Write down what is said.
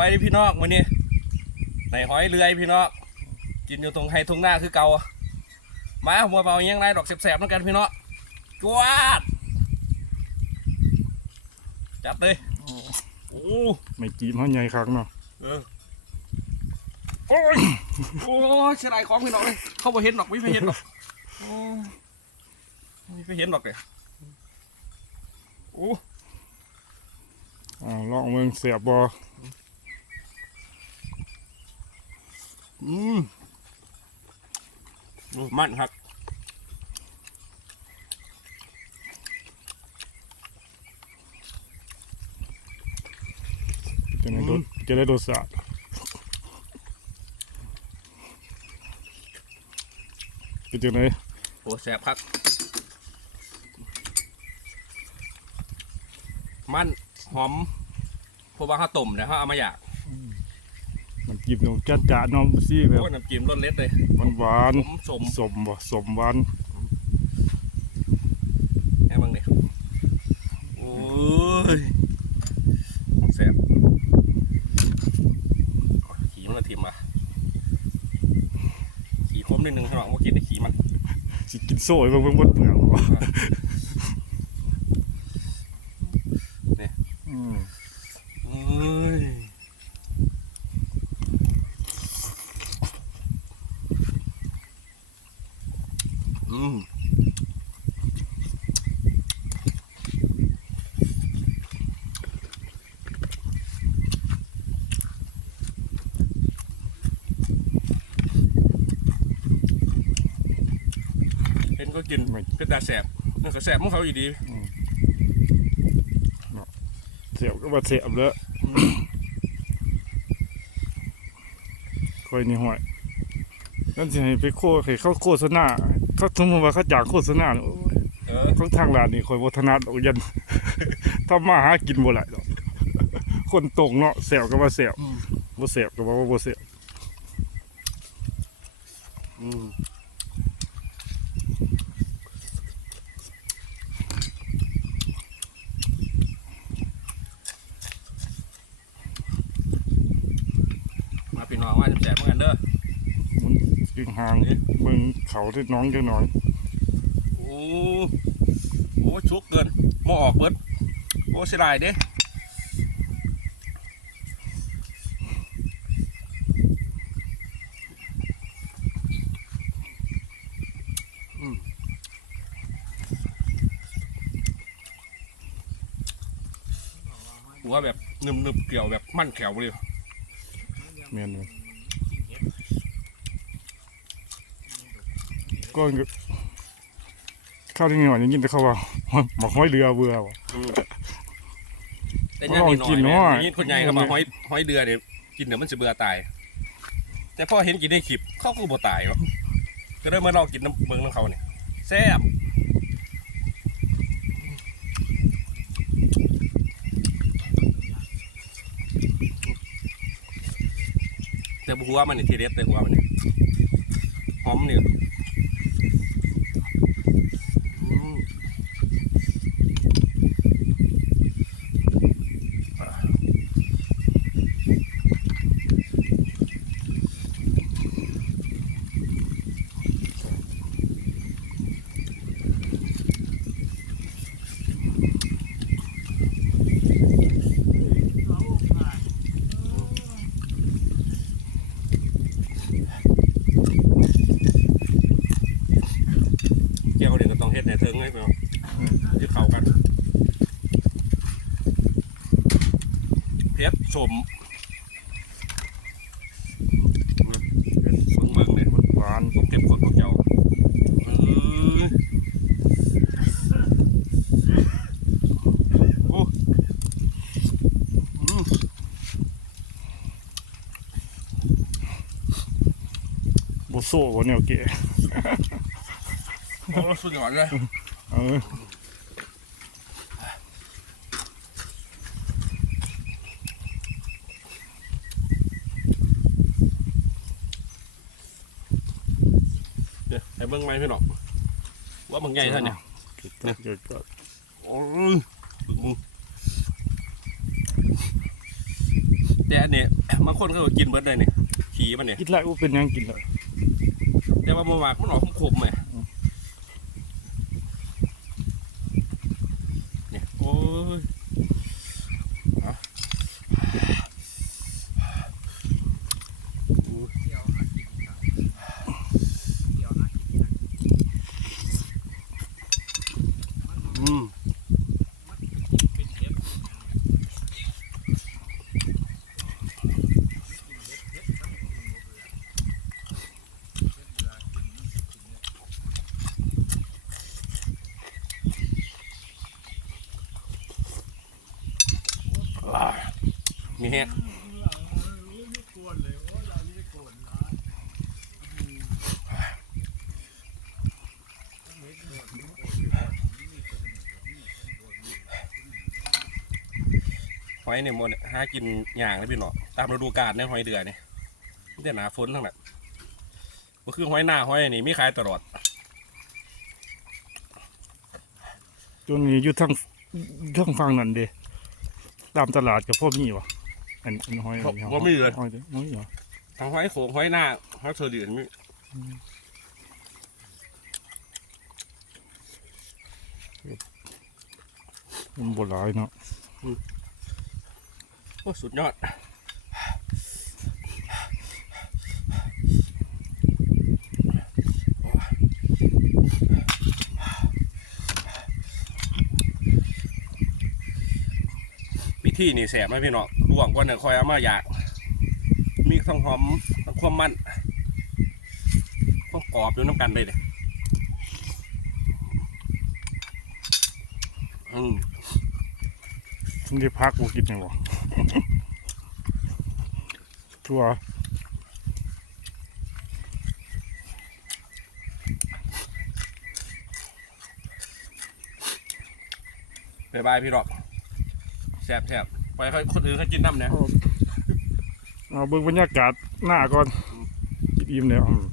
บายดีพี่น้องวันนี้ในหอยเรือยพี่น้องกินอยู่ตรงไฮทุ่งหน้าคือเก่ามาหัวเบายังไรดอกแสบๆเหมือนกันพี่น้องจวดจัดเลยโอ้ไม่จีบเขาใหญ่คักเนาะเออโอ้ยโอ้ยเสียดายของพี่น้องเลยเข้าไปเห็นหรอกไม่ไปเห็นหรอกโอ้ยไม่ไปเห็นหรอกเลยโอ้อ่าลองเมืองเสียบบ่อื มมันครับจะได้รสจะได้รสชาติเป็นจังไดโอ้แสบครับ มันหอมเพราะว่าข้าวต้มเนี่ยเขาเอามาอยาก มันจีบหนูจัดจ้าน้องซี่แบบโอ้ยน้ำจิ้มรสเล็ดเลยมันหวานผมสมสมบ่สมหวานให้บ้างเนี่ยโอ้ยแสบขี่มันละทิมอะขี่คมนิดนึงให้หน่อยว่ากินได้ขี่มันสิกินโซ่ยเบิ่งเบิ่งบนเปลือกบ่ เนี่ย อืม เอ้ยอืมเห็น ก็กินไม่เป็นตาแสบมันก็แสบของเขาอยู่ดีเสียบก็บ่เสียบแล้วค่อยนี่ห้อยนั่นสิให้ไปโคให้เขาโฆษณาเขาสมมติว่าเขาจ้างโฆษณาโอ้ยเออของทางร้านนี่คอยวัฒนาดอกยันถ้ามาหากินบ่ไหลดอกคนตรงเนาะแสวก็ว่าแสวอืมบ่แสวก็ว่าบ่แสวอืม มาพี่น้องว่าจะแสบเหมือนกันเด้อมันกิงหางเบิ่งเขาที่น้องจังหน่อยโอ้โอ้ชุกเกินหมอออกเบิดโอ้เสียดายเด้อืมหัวแบบหนึบๆเกี่ยวแบบมั่นแขวเลยแม่นเลย ก็ข้าวที่นี่หน่อยยินแต่เขาว่าหมาห้อยเรือเบื่อว่ะ แต่ยังนิดหน่กิอยนแม่น้อยนี่คนใหญ่ก็มาห้อยห้อยเดือเนี่ยกินเดี๋ยวมันจะเบื่อตาย แต่พอเห็นกินในคลิปเขาก็บ่ตายหรอกก็เลยมาลองกินน้ำเมืองน้ำเขาเนี่ยแซ่บแต่หัวมันนี่ทีเด็ดแต่หัวมันนี่หอมนี่อืม เกี่ยว เดี๋ยวก็ต้องเฮ็ดในเทิงให้เนาะที่เข้ากันเพชรสมเบิ่งเบิ่งเนี่ยหวานผมเก็บคนพวกเจ้าเอ้ยโอ้อืมบ่โซ่บ่แนว เก๋โอ้สุดยอดเลยเออเดี๋ยวให้เบิ่งไม้พี่น้องว่ามันใหญ่เท่าเนี่ยเกิดเกิดเกิดโอ้ยบึ้งแต่อันนี้บางคนเขาก็กินเบิดเลยนี่ขี่มันเนี่ยกินไรอู้เป็นหยังกินเลยแต่ว่ามันหวากมันออกขมๆไหมเนี่ยโอ้ยเอาอืม อ่า มีแฮะหอยเนี่ยหมดหากินอย่างนะพี่เนาะตามฤดูกาลเนี่ยหอยเดือเนี่ยมันจะหนาฝนทั้งนั้นก็คือหอยหน้าหอยนี่มีขายตลอดตัวนี้อยู่ทางทางฝั่งนั่นเด้ตามตลาดกับพ่อมีวะ อันอันหอยอันนี้บ่มีเลย หอยเด้อบ่มีเหรอทั้งหอยโขงหอยหน้าหอยเชอรี่มีมันบ่หลายเนาะโอ้สุดยอด พิธีนี่แสบไหมพี่น้องลวงก่อนเนี่ยคอยเอามาอยาก มีทั้งหอมทั้งความมันต้องกรอบอยู่น้ำกันเลยเลยอืมมันได้พักบ่กินจังบ่ทั่วบายบายพี่หรอกแซ่บแซ่บไปให้คนอื่นเขากินน้ำเนี่ย เอาเบิ่งบรรยากาศหน้าก่อนกินอิ่มแล้วอืม